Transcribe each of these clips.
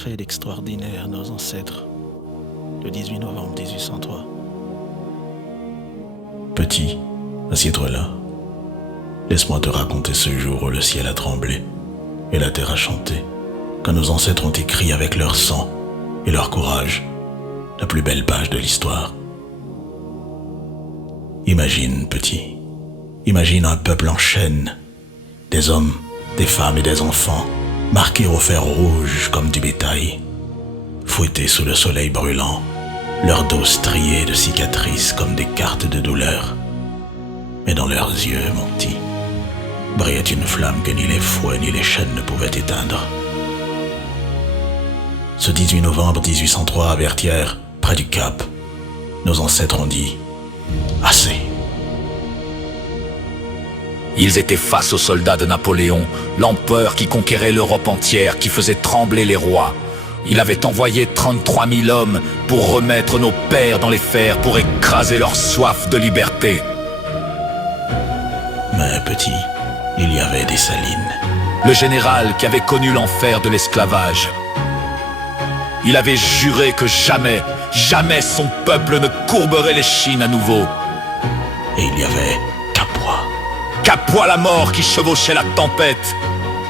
fait d'extraordinaire nos ancêtres le 18 novembre 1803. Petit, assieds-toi là. Laisse-moi te raconter ce jour où le ciel a tremblé et la terre a chanté, quand nos ancêtres ont écrit avec leur sang et leur courage la plus belle page de l'histoire. Imagine, petit, imagine un peuple en chaîne, des hommes, des femmes et des enfants, marqués au fer rouge comme du bétail, fouettés sous le soleil brûlant, leur dos strié de cicatrices comme des cartes de douleur. Mais dans leurs yeux, mon petit, brillait une flamme que ni les fouets ni les chaînes ne pouvaient éteindre. Ce 18 novembre 1803 à Vertières, près du Cap, nos ancêtres ont dit « Assez ». Ils étaient face aux soldats de Napoléon, l'empereur qui conquérait l'Europe entière, qui faisait trembler les rois. Il avait envoyé 33 000 hommes pour remettre nos pères dans les fers, pour écraser leur soif de liberté. Mais petit, il y avait Dessalines. Le général qui avait connu l'enfer de l'esclavage. Il avait juré que jamais, jamais son peuple ne courberait l'échine à nouveau. Et il y avait Capois. Capois la mort qui chevauchait la tempête.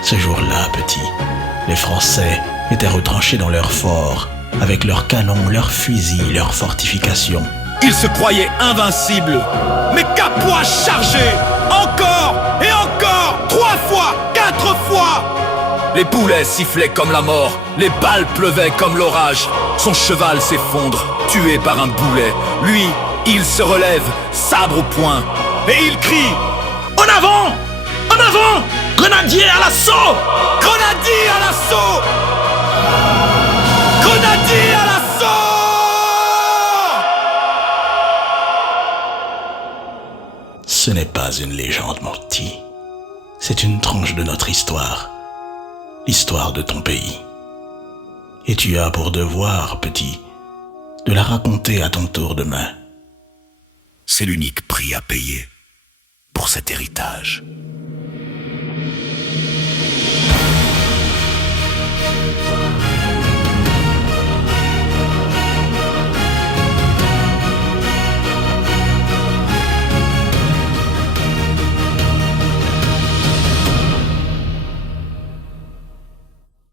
Ce jour-là, petit, les Français étaient retranchés dans leur fort, avec leurs canons, leurs fusils, leurs fortifications. Ils se croyaient invincibles. Mais Capois chargeait, encore et encore, 3 fois, 4 fois. Les boulets sifflaient comme la mort, les balles pleuvaient comme l'orage. Son cheval s'effondre, tué par un boulet. Lui, il se relève, sabre au poing, et il crie: en avant! En avant! Grenadier à l'assaut! Grenadier à l'assaut! Grenadier à l'assaut! Ce n'est pas une légende, mon petit. C'est une tranche de notre histoire. L'histoire de ton pays. Et tu as pour devoir, petit, de la raconter à ton tour demain. C'est l'unique prix à payer pour cet héritage.